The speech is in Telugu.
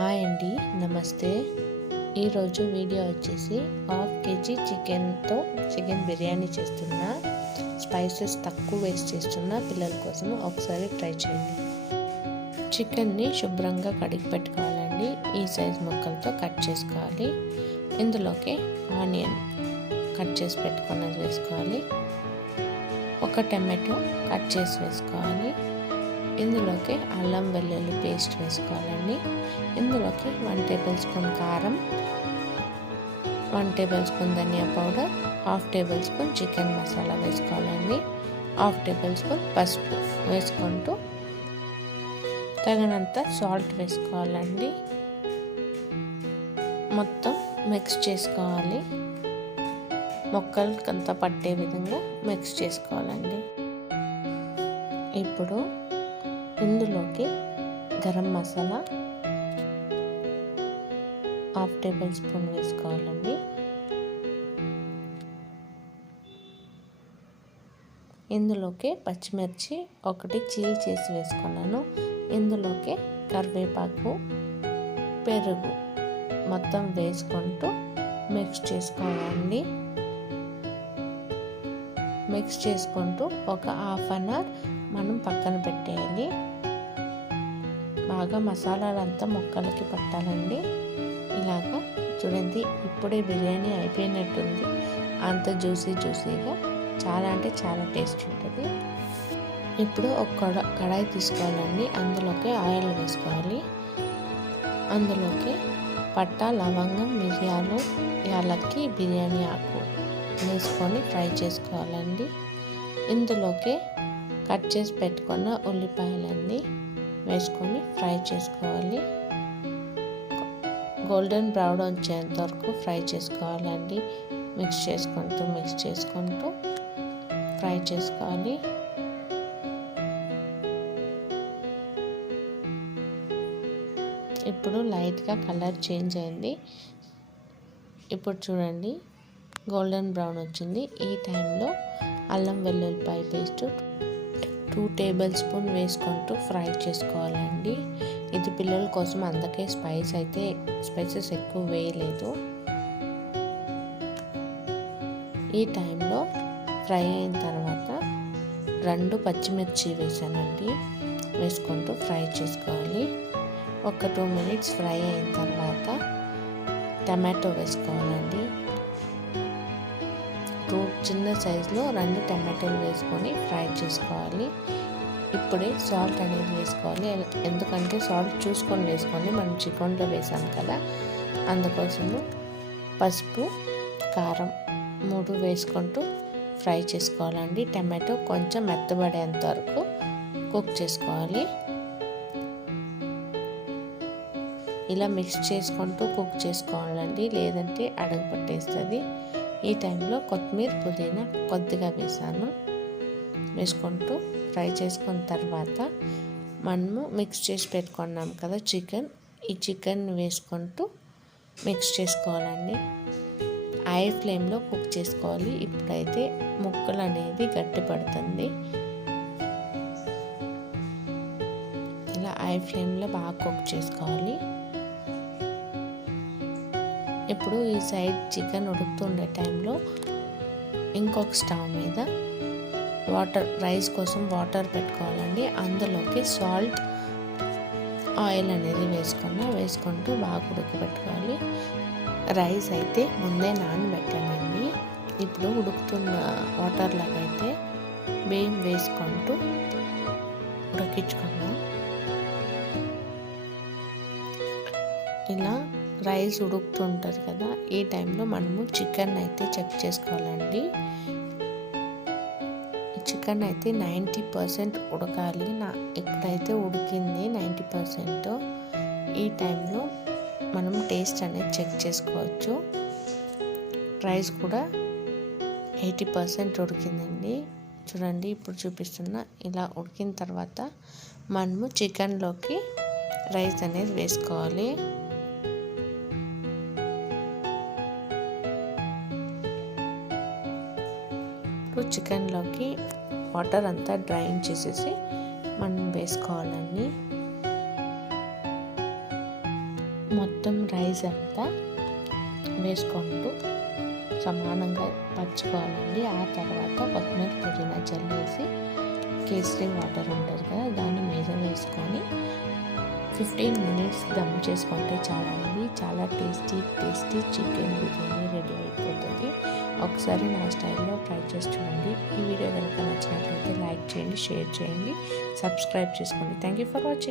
హాయ్ అండి, నమస్తే. ఈరోజు వీడియో వచ్చేసి 1/2 kg చికెన్ బిర్యానీ చేస్తున్నా. స్పైసెస్ తక్కువ వేస్ట్ చేస్తున్నా. పిల్లల కోసం ఒకసారి ట్రై చేయండి. చికెన్ని శుభ్రంగా కడిగి పెట్టుకోవాలండి. ఈ సైజ్ ముక్కలతో కట్ చేసుకోవాలి. ఇందులోకి ఆనియన్ కట్ చేసి పెట్టుకున్నది వేసుకోవాలి. ఒక టమాటో కట్ చేసి వేసుకోవాలి. ఇందులోకి అల్లం వెల్లుల్లి పేస్ట్ వేసుకోవాలండి. ఇందులోకి 1 టేబుల్ స్పూన్ కారం, 1 టేబుల్ స్పూన్ ధనియా powder, 1/2 table spoon chicken masala వేసుకోవాలండి. 1/2 టేబుల్ స్పూన్ పసుపు వేసుకుంటూ తగినంత సాల్ట్ వేసుకోవాలండి. మొత్తం మిక్స్ చేసుకోవాలి. మొక్కలకంతా పట్టే విధంగా మిక్స్ చేసుకోవాలండి. ఇప్పుడు ఇందులోకి గరం మసాలా 1/2 టేబుల్ స్పూన్ వేసుకోవాలండి. ఇందులోకి పచ్చిమిర్చి 1 చీల్చేసి వేసుకున్నాను. ఇందులోకి కరివేపాకు, పెరుగు మొత్తం వేసుకుంటూ మిక్స్ చేసుకోవాలండి. మిక్స్ చేసుకుంటూ ఒక 1/2 అవర్ మనం పక్కన పెట్టేయాలి. బాగా మసాలాలంతా ముక్కలకి పట్టాలండి. ఇలాగా చూడండి, ఇప్పుడే బిర్యానీ అయిపోయినట్టుంది. అంత జ్యూసీగా చాలా అంటే చాలా టేస్ట్ ఉంటుంది. ఇప్పుడు ఒక కడాయి తీసుకోవాలండి. అందులోకి ఆయిల్ వేసుకోవాలి. అందులోకి పట్టా, లవంగం, మిరియాలు, యాలక్కి, బిర్యానీ ఆకు వేసుకొని ఫ్రై చేసుకోవాలండి. ఇందులోకి కట్ చేసి పెట్టుకున్న ఉల్లిపాయలన్నీ వేసుకొని ఫ్రై చేసుకోవాలి. గోల్డెన్ బ్రౌన్ వచ్చేంత వరకు ఫ్రై చేసుకోవాలండి. మిక్స్ చేసుకుంటూ ఫ్రై చేసుకోవాలి. ఇప్పుడు లైట్గా కలర్ చేంజ్ అయింది. ఇప్పుడు చూడండి, గోల్డెన్ బ్రౌన్ వచ్చింది. ఈ టైంలో అల్లం వెల్లుల్లిపాయ పేస్ట్ 2 టేబుల్ స్పూన్ వేసుకుంటూ ఫ్రై చేసుకోవాలండి. ఇది పిల్లల కోసం, అందుకే స్పైసెస్ ఎక్కువ వేయలేదు. ఈ టైంలో ఫ్రై అయిన తర్వాత 2 పచ్చిమిర్చి వేసానండి. వేసుకుంటూ ఫ్రై చేసుకోవాలి. ఒక 2 మినిట్స్ ఫ్రై అయిన తర్వాత టమాటో వేసుకోవాలండి. 2 చిన్న సైజులో 2 టమాటోలు వేసుకొని ఫ్రై చేసుకోవాలి. ఇప్పుడే సాల్ట్ అనేది వేసుకోవాలి. ఎందుకంటే సాల్ట్ చూసుకొని వేసుకోండి, మనం చికెన్లో వేసాం కదా, అందుకోసము. పసుపు, కారం 3 వేసుకుంటూ ఫ్రై చేసుకోవాలండి. టమాటో కొంచెం మెత్తబడేంత వరకు కుక్ చేసుకోవాలి. ఇలా మిక్స్ చేసుకుంటూ కుక్ చేసుకోవాలండి, లేదంటే అడుగు పట్టేస్తుంది. ఈ టైంలో కొత్తిమీర, పుదీనా కొద్దిగా వేసుకుంటూ ఫ్రై చేసుకున్న తర్వాత మనము మిక్స్ చేసి పెట్టుకున్నాం కదా ఈ చికెన్ వేసుకుంటూ మిక్స్ చేసుకోవాలండి. హై ఫ్లేమ్లో కుక్ చేసుకోవాలి. ఇప్పుడైతే ముక్కలు అనేది గట్టి పడుతుంది. ఇలా హై ఫ్లేమ్లో బాగా కుక్ చేసుకోవాలి. ఇప్పుడు ఈ సైడ్ చికెన్ ఉడుకుతుండే టైంలో ఇంకొక స్టవ్ మీద రైస్ కోసం వాటర్ పెట్టుకోవాలండి. అందులోకి సాల్ట్, ఆయిల్ అనేది వేసుకుంటూ బాగా ఉడకబెట్టుకోవాలి. రైస్ అయితే ముందే నానబెట్టానండి. ఇప్పుడు ఉడుకుతున్న వాటర్లోకి అయితే బియ్యం వేసుకుంటూ ఉడికించుకున్నాం. ఇలా రైస్ ఉడుకుతుంటుంది కదా, ఈ టైంలో మనము చికెన్ అయితే చెక్ చేసుకోవాలండి. చికెన్ అయితే 90% ఉడకాలి. ఇక్కడైతే ఉడికింది 90%. ఈ టైంలో మనం టేస్ట్ అనేది చెక్ చేసుకోవచ్చు. రైస్ కూడా 80% ఉడికిందండి. చూడండి, ఇప్పుడు చూపిస్తున్నా. ఇలా ఉడికిన తర్వాత మనము చికెన్లోకి రైస్ అనేది వేసుకోవాలి. చికెన్లోకి వాటర్ అంతా డ్రైన్ చేసేసి మనం వేసుకోవాలండి. మొత్తం రైస్ అంతా వేసుకుంటూ సమానంగా పరుచుకోవాలండి. ఆ తర్వాత కొత్తిమీర పుదీనా చల్లేసి కేసరి వాటర్ ఉంటుంది కదా, దాన్ని మీద వేసుకొని 15 minutes దమ్ చేసుకుంటే చాలండి. చాలా టేస్టీ చికెన్ బిర్యానీ రెడీ అయిపోతుంది. ఒకసారి నా స్టైల్లో ట్రై చేసి చూడండి. ఈ వీడియో కనుక నచ్చినట్లయితే లైక్ చేయండి, షేర్ చేయండి, సబ్స్క్రైబ్ చేసుకోండి. Thank you for watching.